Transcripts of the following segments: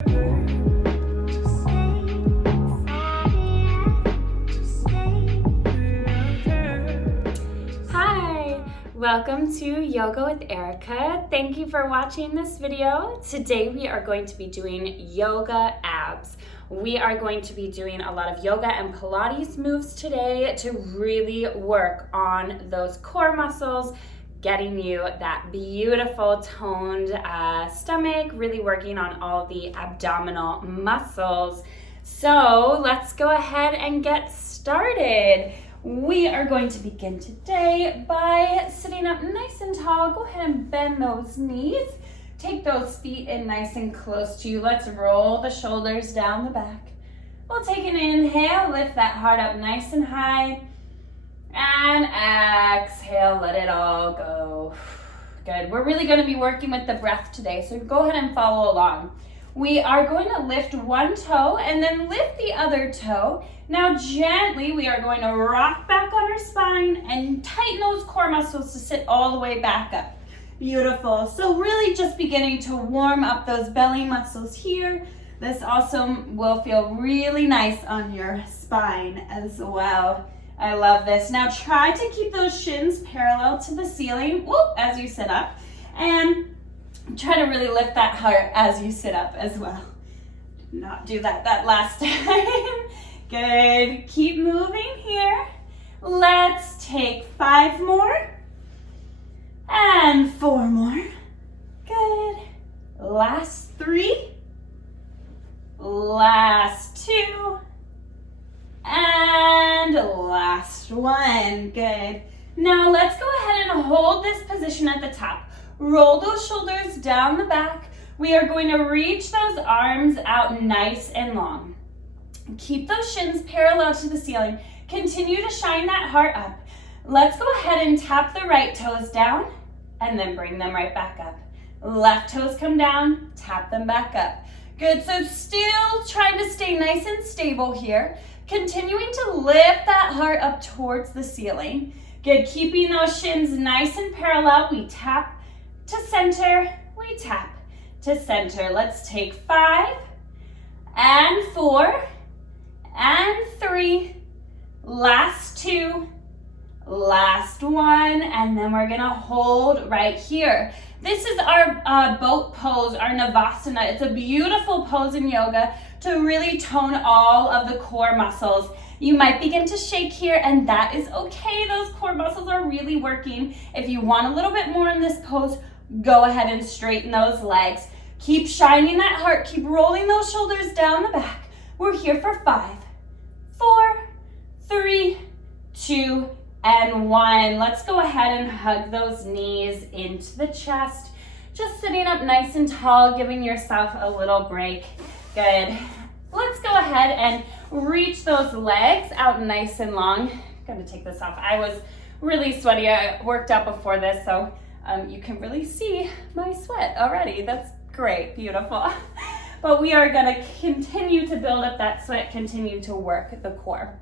Hi, welcome to Yoga with Erica. Thank you for watching this video. Today we are going to be doing yoga abs. We are going to be doing a lot of yoga and Pilates moves today to really work on those core muscles, getting you that beautiful toned stomach, really working on all the abdominal muscles. So let's go ahead and get started. We are going to begin today by sitting up nice and tall. Go ahead and bend those knees. Take those feet in nice and close to you. Let's roll the shoulders down the back. We'll take an inhale, lift that heart up nice and high. And exhale, let it all go. Good. We're really going to be working with the breath today, so go ahead and follow along. We are going to lift one toe and then lift the other toe. Now gently, we are going to rock back on our spine and tighten those core muscles to sit all the way back up. Beautiful. So really just beginning to warm up those belly muscles here. This also will feel really nice on your spine as well. I love this. Now try to keep those shins parallel to the ceiling as you sit up, and try to really lift that heart as you sit up as well. Did not do that last time. Good. Keep moving here. Let's take 5 more. And 4 more. Good. Last 3. Last 2. And last 1. Good. Now let's go ahead and hold this position at the top. Roll those shoulders down the back. We are going to reach those arms out nice and long. Keep those shins parallel to the ceiling. Continue to shine that heart up. Let's go ahead and tap the right toes down and then bring them right back up. Left toes come down, tap them back up. Good, so still trying to stay nice and stable here. Continuing to lift that heart up towards the ceiling. Good, keeping those shins nice and parallel. We tap to center, we tap to center. Let's take 5 and 4 and 3, last 2, last 1, and then we're gonna hold right here. This is our boat pose, our Navasana. It's a beautiful pose in yoga to really tone all of the core muscles. You might begin to shake here, and that is okay. Those core muscles are really working. If you want a little bit more in this pose, go ahead and straighten those legs. Keep shining that heart. Keep rolling those shoulders down the back. We're here for 5, 4, 3, 2, and 1. Let's go ahead and hug those knees into the chest. Just sitting up nice and tall, giving yourself a little break. Good. Let's go ahead and reach those legs out nice and long. I'm gonna take this off. I was really sweaty. I worked out before this, so you can really see my sweat already. That's great, beautiful. But we are gonna continue to build up that sweat, continue to work the core.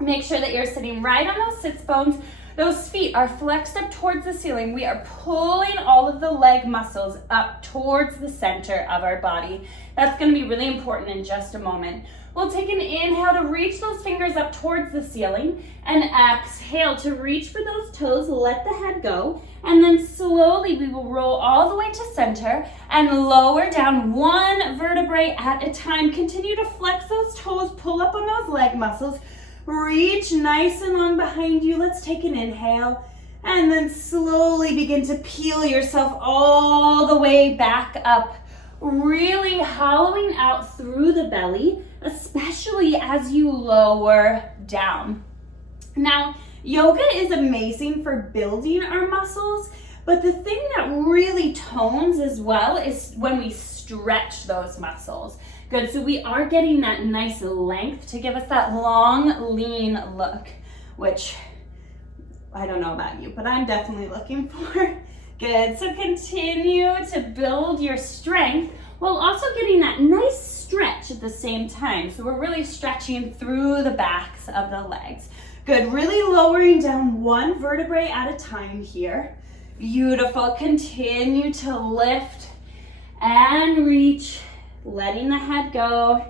Make sure that you're sitting right on those sits bones. Those feet are flexed up towards the ceiling. We are pulling all of the leg muscles up towards the center of our body. That's going to be really important in just a moment. We'll take an inhale to reach those fingers up towards the ceiling, and exhale to reach for those toes, let the head go, and then slowly we will roll all the way to center and lower down 1 vertebrae at a time. Continue to flex those toes, pull up on those leg muscles. Reach nice and long behind you. Let's take an inhale and then slowly begin to peel yourself all the way back up, really hollowing out through the belly, especially as you lower down. Now, yoga is amazing for building our muscles, but the thing that really tones as well is when we stretch those muscles. Good, so we are getting that nice length to give us that long, lean look, which I don't know about you, but I'm definitely looking for. Good, so continue to build your strength while also getting that nice stretch at the same time. So we're really stretching through the backs of the legs. Good, really lowering down 1 vertebrae at a time here. Beautiful, continue to lift and reach letting the head go,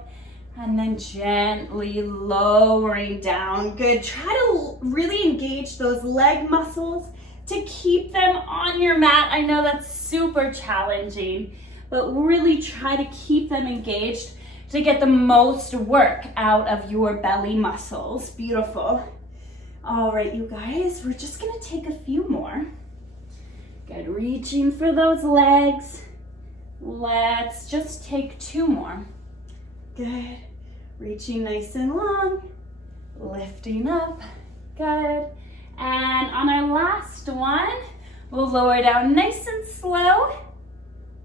and then gently lowering down. Good. Try to really engage those leg muscles to keep them on your mat. I know that's super challenging, but really try to keep them engaged to get the most work out of your belly muscles. Beautiful. All right, you guys, we're just gonna take a few more. Good, reaching for those legs. Let's just take 2 more. Good, reaching nice and long, lifting up, good. And on our last one, we'll lower down nice and slow,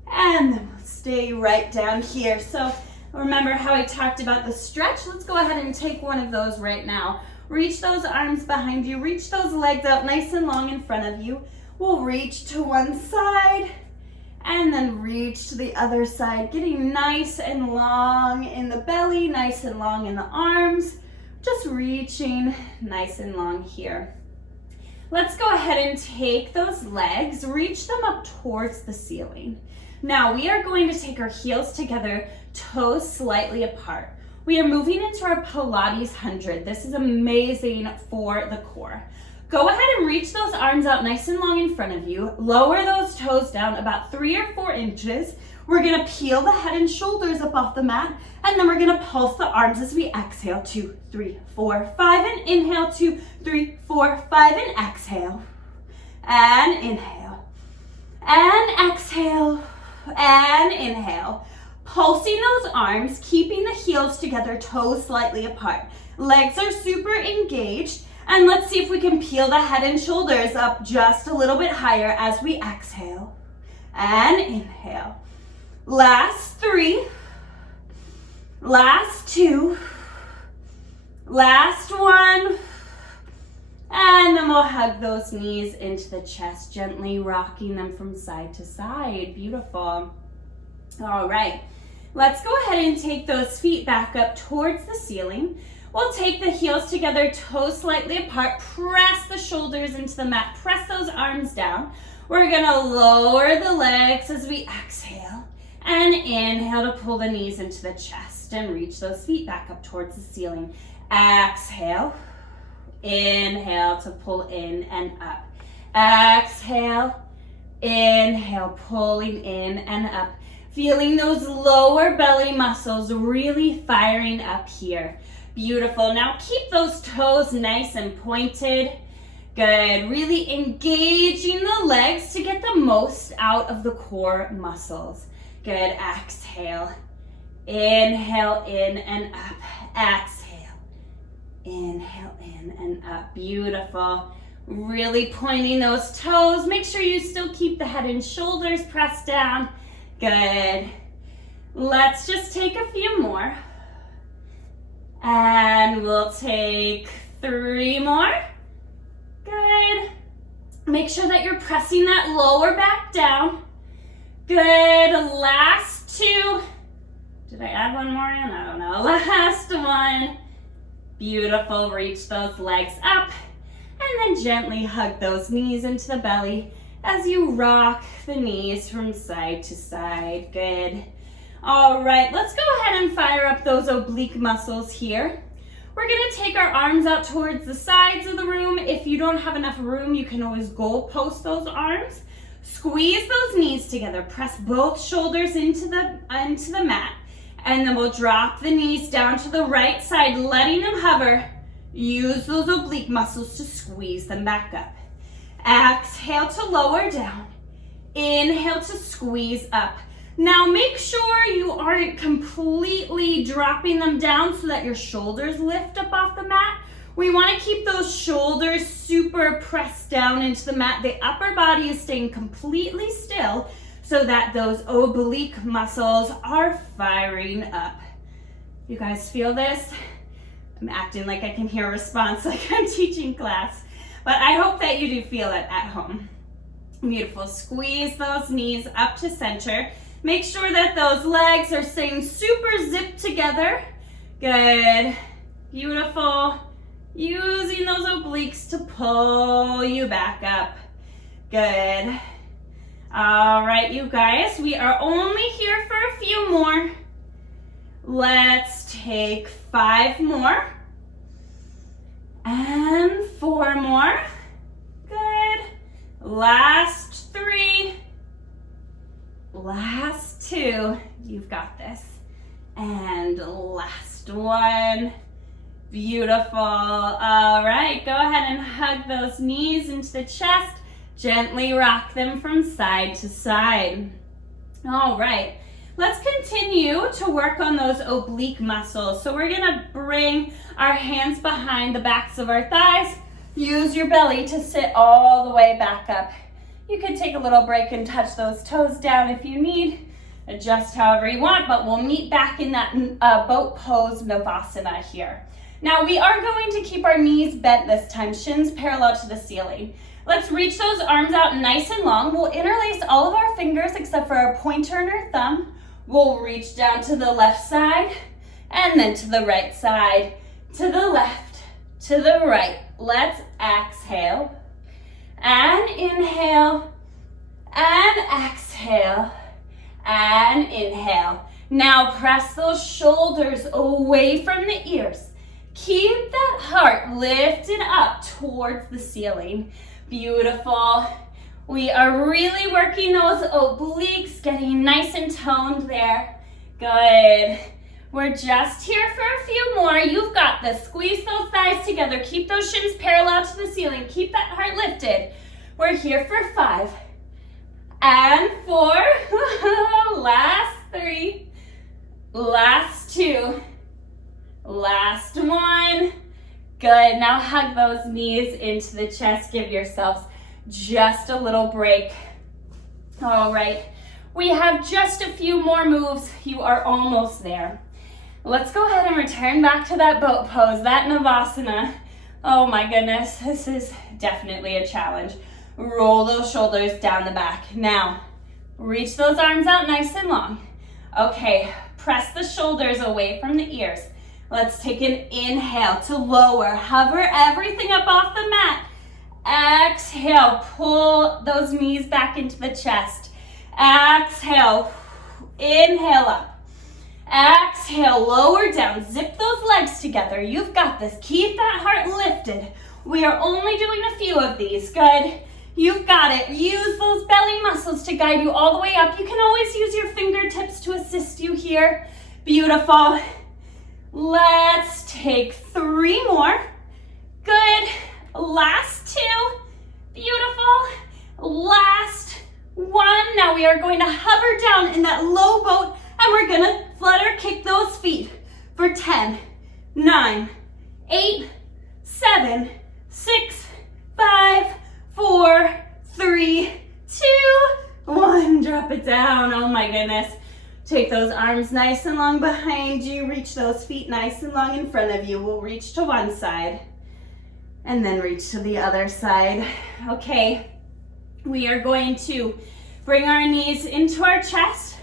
and then we'll stay right down here. So remember how I talked about the stretch? Let's go ahead and take one of those right now. Reach those arms behind you, reach those legs out nice and long in front of you. We'll reach to one side and then reach to the other side, getting nice and long in the belly, nice and long in the arms, just reaching nice and long here. Let's go ahead and take those legs, reach them up towards the ceiling. Now we are going to take our heels together, toes slightly apart. We are moving into our Pilates 100. This is amazing for the core. Go ahead and reach those arms out nice and long in front of you. Lower those toes down about 3 or 4 inches. We're gonna peel the head and shoulders up off the mat, and then we're gonna pulse the arms as we exhale. 2, 3, 4, 5, and inhale. 2, 3, 4, 5, and exhale. And inhale. And exhale. And inhale. Pulsing those arms, keeping the heels together, toes slightly apart. Legs are super engaged. And let's see if we can peel the head and shoulders up just a little bit higher as we exhale. And inhale. Last 3. Last 2. Last 1. And then we'll hug those knees into the chest, gently rocking them from side to side. Beautiful. All right. Let's go ahead and take those feet back up towards the ceiling. We'll take the heels together, toes slightly apart, press the shoulders into the mat, press those arms down. We're gonna lower the legs as we exhale and inhale to pull the knees into the chest and reach those feet back up towards the ceiling. Exhale, inhale to pull in and up. Exhale, inhale, pulling in and up. Feeling those lower belly muscles really firing up here. Beautiful. Now keep those toes nice and pointed. Good. Really engaging the legs to get the most out of the core muscles. Good. Exhale. Inhale in and up. Exhale. Inhale in and up. Beautiful. Really pointing those toes. Make sure you still keep the head and shoulders pressed down. Good. Let's just take a few more. And we'll take 3 more. Good. Make sure that you're pressing that lower back down. Good. Last 2. Did I add one more in? I don't know. Last 1. Beautiful. Reach those legs up. And then gently hug those knees into the belly as you rock the knees from side to side. Good. All right, let's go ahead and fire up those oblique muscles here. We're gonna take our arms out towards the sides of the room. If you don't have enough room, you can always goal post those arms. Squeeze those knees together. Press both shoulders into the mat. And then we'll drop the knees down to the right side, letting them hover. Use those oblique muscles to squeeze them back up. Exhale to lower down. Inhale to squeeze up. Now make sure you aren't completely dropping them down so that your shoulders lift up off the mat. We want to keep those shoulders super pressed down into the mat. The upper body is staying completely still so that those oblique muscles are firing up. You guys feel this? I'm acting like I can hear a response like I'm teaching class, but I hope that you do feel it at home. Beautiful. Squeeze those knees up to center. Make sure that those legs are staying super zipped together. Good. Beautiful. Using those obliques to pull you back up. Good. All right, you guys, we are only here for a few more. Let's take 5 more. And 4 more. Good. Last 3. Last 2. You've got this. And last 1. Beautiful. All right, go ahead and hug those knees into the chest. Gently rock them from side to side. All right, let's continue to work on those oblique muscles. So we're gonna bring our hands behind the backs of our thighs. Use your belly to sit all the way back up. You could take a little break and touch those toes down if you need. Adjust however you want, but we'll meet back in that boat pose Navasana here. Now we are going to keep our knees bent this time, shins parallel to the ceiling. Let's reach those arms out nice and long. We'll interlace all of our fingers except for our pointer and our thumb. We'll reach down to the left side and then to the right side, to the left, to the right. Let's exhale and inhale and exhale and inhale. Now press those shoulders away from the ears. Keep that heart lifted up towards the ceiling. Beautiful. We are really working those obliques, getting nice and toned there. Good. We're just here for a few more. You've got this. Squeeze those thighs together. Keep those shins parallel to the ceiling. Keep that heart lifted. We're here for 5 and 4. Last 3. Last 2. Last 1. Good. Now hug those knees into the chest. Give yourselves just a little break. All right. We have just a few more moves. You are almost there. Let's go ahead and return back to that boat pose, that Navasana. Oh my goodness, this is definitely a challenge. Roll those shoulders down the back. Now, reach those arms out nice and long. Okay, press the shoulders away from the ears. Let's take an inhale to lower. Hover everything up off the mat. Exhale, pull those knees back into the chest. Exhale, inhale up. Exhale, lower down. Zip those legs together. You've got this. Keep that heart lifted. We are only doing a few of these. Good. You've got it. Use those belly muscles to guide you all the way up. You can always use your fingertips to assist you here. Beautiful. Let's take 3 more. Good. Last 2. Beautiful. Last 1. Now we are going to hover down in that low boat and we're going to flutter kick those feet for 10, 9, 8, 7, 6, 5, 4, 3, 2, 1. Drop it down. Oh my goodness. Take those arms nice and long behind you. Reach those feet nice and long in front of you. We'll reach to one side and then reach to the other side. Okay, we are going to bring our knees into our chest,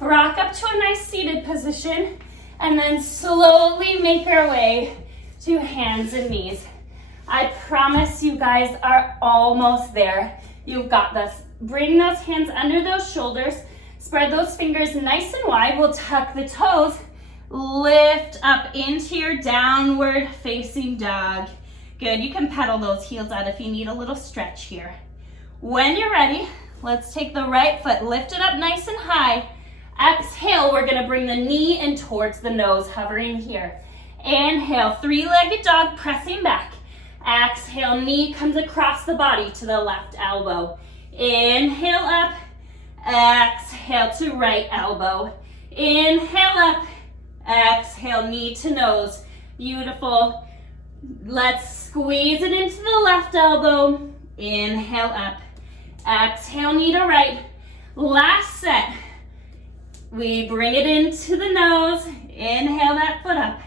rock up to a nice seated position, and then slowly make our way to hands and knees. I promise you guys are almost there. You've got this. Bring those hands under those shoulders. Spread those fingers nice and wide. We'll tuck the toes. Lift up into your downward facing dog. Good. You can pedal those heels out if you need a little stretch here. When you're ready, let's take the right foot, lift it up nice and high. Exhale, we're going to bring the knee in towards the nose, hovering here. Inhale, 3-legged dog, pressing back. Exhale, knee comes across the body to the left elbow. Inhale up. Exhale to right elbow. Inhale up. Exhale, knee to nose. Beautiful. Let's squeeze it into the left elbow. Inhale up. Exhale, knee to right. Last set. We bring it into the nose. Inhale that foot up.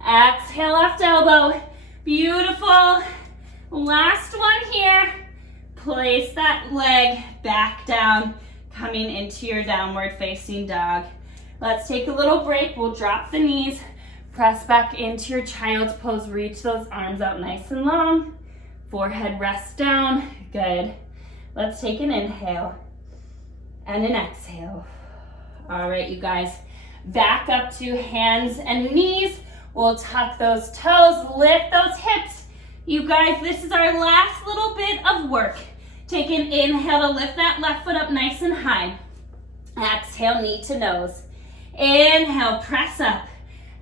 Exhale, left elbow. Beautiful. Last one here. Place that leg back down, coming into your downward facing dog. Let's take a little break. We'll drop the knees, press back into your child's pose. Reach those arms out nice and long. Forehead rests down. Good. Let's take an inhale and an exhale. All right, you guys. back up to hands and knees. We'll tuck those toes, lift those hips. You guys, this is our last little bit of work. Take an inhale to lift that left foot up nice and high. Exhale, knee to nose. Inhale, press up.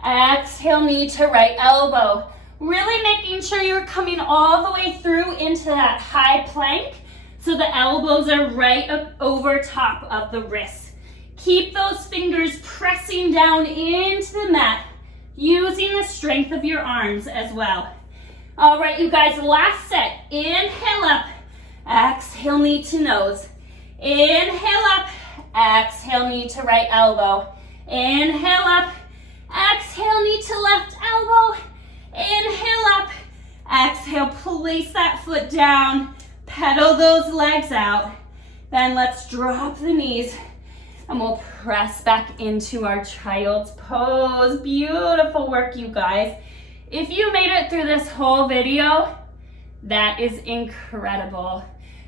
Exhale, knee to right elbow. Really making sure you're coming all the way through into that high plank so the elbows are right up over top of the wrists. Keep those fingers pressing down into the mat, using the strength of your arms as well. All right, you guys, last set. Inhale up, exhale, knee to nose. Inhale up, exhale, knee to right elbow. Inhale up, exhale, knee to left elbow. Inhale up, exhale, place that foot down, pedal those legs out. Then let's drop the knees and we'll press back into our child's pose. Beautiful work, you guys. If you made it through this whole video, that is incredible.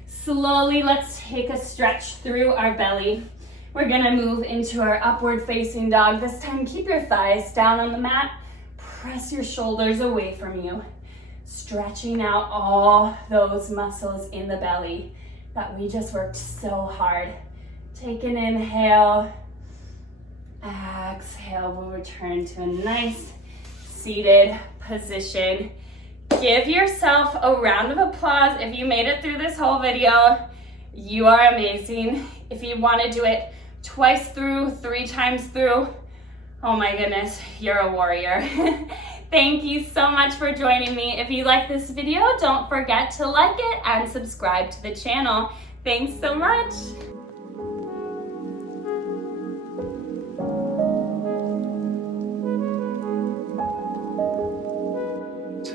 Slowly, let's take a stretch through our belly. We're gonna move into our upward facing dog. This time, keep your thighs down on the mat. Press your shoulders away from you. Stretching out all those muscles in the belly that we just worked so hard. Take an inhale. Exhale, we'll return to a nice seated position. Give yourself a round of applause if you made it through this whole video. You are amazing. If you want to do it twice through, 3 times through, oh my goodness, you're a warrior. Thank you so much for joining me. If you like this video, don't forget to like it and subscribe to the channel. Thanks so much.